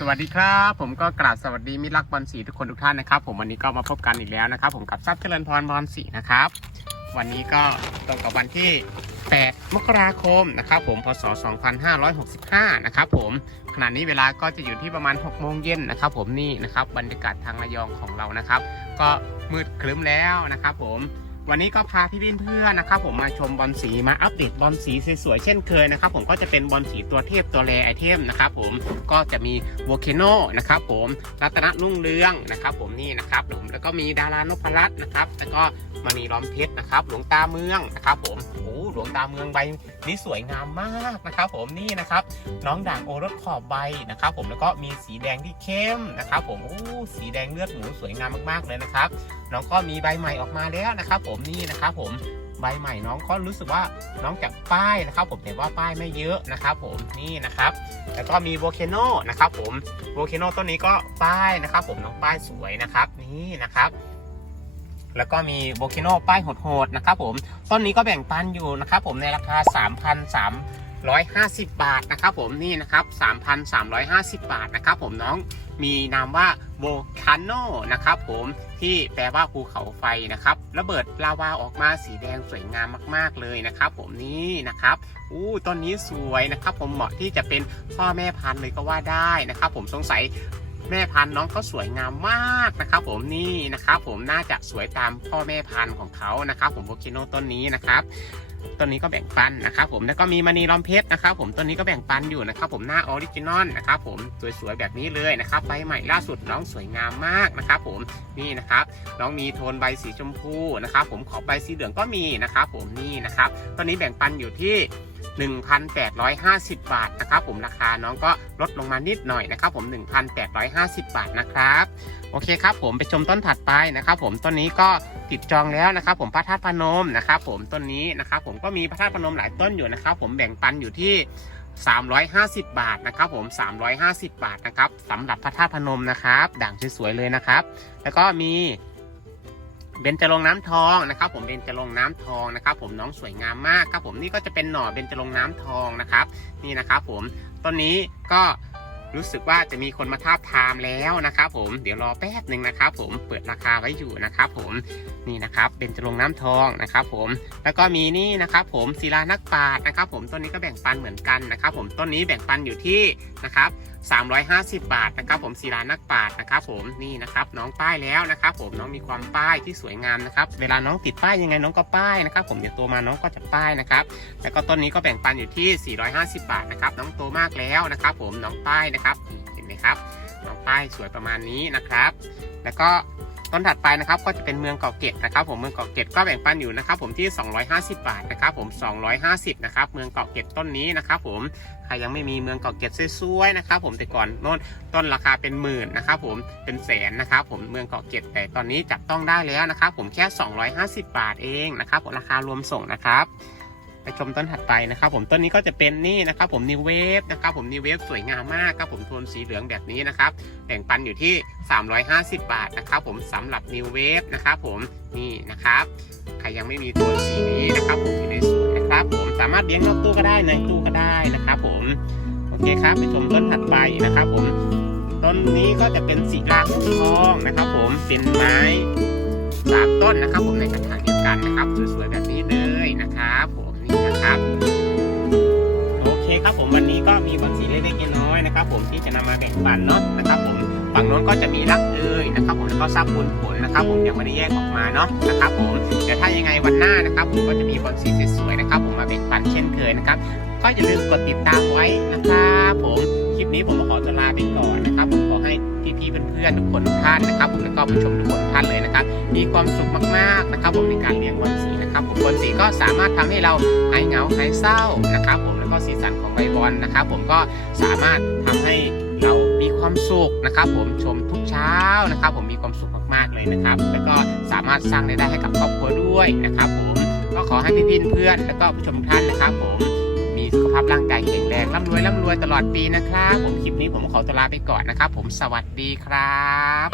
สวัสดีครับ ผมก็กราบสวัสดีมิตรรักบอลสีทุกคนทุกท่านนะครับ ผมวันนี้ก็มาพบกันอีกแล้วนะครับ ผมกับทรัพย์เจริญพรบอลสีนะครับ วันนี้ก็ตรงกับวันที่ 8 มกราคมนะครับ ผมพศ 2565 นะครับ ผมขณะนี้เวลาก็จะอยู่ที่ประมาณ 6 โมงเย็นนะครับ ผมนี่นะครับบรรยากาศทางระยองของเรานะครับ ก็มืดครึ้มแล้วนะครับ ผม วันนี้ก็พาพี่พี่เพื่อนนะครับผมมาชมบอลสีมาอัปเดตบอลสีสวยๆเช่นเคยนะครับผมก็จะเป็นบอลสีตัวเทพตัวแรไอเทมนะครับผมก็จะมีโวเคโนนะครับผมรัตนนุ่งเรืองนะครับผมนี่นะครับผมแล้วก็มีดารานพรัตน์นะครับแล้วก็มณีล้อมเพชรนะครับหลวงตาเมืองนะครับผมโอ้ หลวงตาเมืองใบนี้สวยงามมากนะครับผมนี่นะครับ น้องด่างโอรสขอบใบนะครับ ผมแล้วก็มีสีแดงที่เข้มนะครับ ผมโอ้สีแดงเลือดหมูสวยงามมากๆเลยนะครับ น้องก็มีใบใหม่ออกมาแล้วนะครับ ผมนี่นะครับ ผมใบใหม่น้องก็รู้สึกว่าน้องจากป้ายนะครับ ผมแต่ว่าป้ายไม่เยอะนะครับ ผมนี่นะครับ แล้วก็มีโวเคโนนะครับ ผมโวเคโนต้นนี้ก็ป้ายนะครับ ผมน้องป้ายสวยนะครับ นี่นะครับ แล้วก็มีโวเคโนป้ายโหดๆนะครับผมต้นนี้ก็แบ่งปันอยู่นะครับผมในราคา 3,350 บาทนะครับผมนี่นะครับ 3,350 บาทนะครับผมน้องมีนามว่าโวคาโนนะครับผมที่แปลว่าภูเขาไฟนะครับระเบิดลาวาออกมาสีแดงสวยงามมาก ๆเลยนะครับ ผมนี่นะครับอู้ต้นนี้สวยนะครับ ผมเหมาะที่จะเป็นพ่อแม่พันธุ์เลยก็ว่าได้นะครับ ผมสงสัย แม่พันธุ์น้องเขาสวยงามมากนะครับ ผมนี่นะครับ ผมน่าจะสวยตามพ่อแม่พันธุ์ของเขานะครับ ผมโบคิโนต้นนี้นะครับ ต้นนี้ก็แบ่งปันนะครับผมแล้วก็มีมณีล้อมเพชรนะครับผมต้นนี้ก็แบ่งปันอยู่นะครับผมหน้าออริจินอลนะครับผมสวยๆแบบนี้เลยนะครับใบใหม่ล่าสุดน้องสวยงามมากนะครับผมนี่นะครับน้องมีโทนใบสีชมพูนะครับผมขอบใบสีเหลืองก็มีนะครับผมนี่นะครับตอนนี้แบ่งปันอยู่ที่1,850 บาทนะครับผมราคาน้องก็ลดลงมานิดหน่อยนะครับผม 1,850 บาทนะครับ โอเคครับผมไปชมต้นถัดไปนะครับผมต้นนี้ก็ติดจองแล้วนะครับ ผมพระธาตุพนมนะครับ ผมต้นนี้นะครับ ผมก็มีพระธาตุพนมหลายต้นอยู่นะครับ ผมแบ่งปันอยู่ที่ 350 บาทนะครับผม 350 บาทนะครับสำหรับพระธาตุพนมนะครับ ด่างสวยๆเลยนะครับ แล้วก็มีเบญจรงน้ำทองนะครับ ผมเบญจรงน้ำทองนะครับ ผมน้องสวยงามมากครับ ผมนี่ก็จะเป็นหน่อเบญจรงน้ำทองนะครับ นี่นะครับ ผมต้นนี้ก็ รู้สึกว่าจะมีคนมาทาบทามแล้วนะครับผมเดี๋ยวรอแป๊บหนึ่งนะครับผมเปิดราคาไว้อยู่นะครับผมนี่นะครับเป็นจรงน้ำทองนะครับผมแล้วก็มีนี่นะครับผมศิลานักปราชญ์นะครับผมต้นนี้ก็แบ่งปันเหมือนกันนะครับผมต้นนี้แบ่งปันอยู่ที่นะครับ 350 บาทนะครับผมศิลานักปาดนะครับผมนี่นะครับน้องป้ายแล้วนะครับผมน้องมีความป้ายที่สวยงามนะครับเวลาน้องติดป้ายยังไงน้องก็ป้ายนะครับผมเดี๋ยวตัวมาน้องก็จะป้ายนะครับแล้วก็ต้นนี้ก็แบ่งปันอยู่ที่ 450 บาทนะครับน้องโตมากแล้วนะครับผมน้องป้ายนะครับเห็นไหมครับน้องป้ายสวยประมาณนี้นะครับ แล้วก็ ต้นถัดไปนะครับก็จะเป็นเมืองเกาะเกร็ดนะครับผมเมืองเกาะเกร็ดก็แบ่งปันอยู่นะครับผมที่ 250 บาทนะครับผม 250นะครับเมืองเกาะเกร็ดต้นนี้นะครับผมใครยังไม่มีเมืองเกาะเกร็ดสวยๆนะครับผมแต่ก่อนโน่นต้นราคาเป็นหมื่นนะครับผมเป็นแสนนะครับผมเมืองเกาะเกร็ดแต่ตอนนี้จับต้องได้แล้วนะครับผมแค่ 250 บาทเองนะครับผมราคารวมส่งนะครับ ไปชมต้นถัดไปนะครับ ผมต้นนี้ก็จะเป็นนี่นะครับ ผมนิเวฟนะครับ ผมนิเวฟสวยงามมากครับผมโทนสีเหลืองแบบนี้นะครับแบ่งปันอยู่ที่ 350 บาทนะครับ ผมสำหรับนิเวฟนะครับผมนี่นะครับใครยังไม่มีโทนสีนี้นะครับผมอยู่ในสวนนะครับ ผมสามารถเลี้ยงนอกตู้ก็ได้ในตู้ก็ได้นะครับผมโอเคครับไปชมต้นถัดไปนะครับ ผมต้นนี้ก็จะเป็นสีลาหุ้มทองนะครับ ผมเป็นไม้สามต้นนะครับ ผมในกระถางเดียวกันนะครับสวยๆแบบนี้เลยนะครับผม เคครับผมวันนี้ก็มีบอลสีเล็กๆน้อยๆนะครับ ผมที่จะนำมาแบ่งปันเนาะนะครับ ผมฝั่งโน้นก็จะมีรักเอยนะครับ ผมแล้วก็ซับบุญผลนะครับ ผมยังไม่ได้แยกออกมาเนาะนะครับ ผมเดี๋ยวถ้ายังไงวันหน้านะครับ ผมก็จะมีบอลสีสวยๆนะครับ ผมมาแบ่งปันเช่นเคยนะครับ ก็อย่าลืมกดติดตามไว้นะครับผมคลิปนี้ผมก็ขอตัวลาไปก่อนนะครับ ผมขอให้พี่ๆเพื่อนๆทุกคนทุกท่านนะครับ ผมแล้วก็ผู้ชมทุกคนท่านเลยนะครับ มีความสุขมากๆนะครับ ผมในการเลี้ยงบอลสี ลสีก็สามารถทำให้เราหายเหงาหายเศร้านะครับผมแล้วก็สีสันของใบบอลนะครับ ผมก็สามารถทำให้เรามีความสุขนะครับ ผมชมทุกเช้านะครับ ผมมีความสุขมากๆเลยนะครับ แล้วก็สามารถสร้างรายได้ให้กับครอบครัวด้วยนะครับ ผมก็ขอให้พี่ๆเพื่อนแล้วก็ผู้ชมท่านนะครับ ผมมีสุขภาพร่างกายแข็งแรงร่ำรวยร่ำรวยตลอดปีนะครับ ผมคลิปนี้ผมขอตลาไปก่อนนะครับ ผมสวัสดีครับ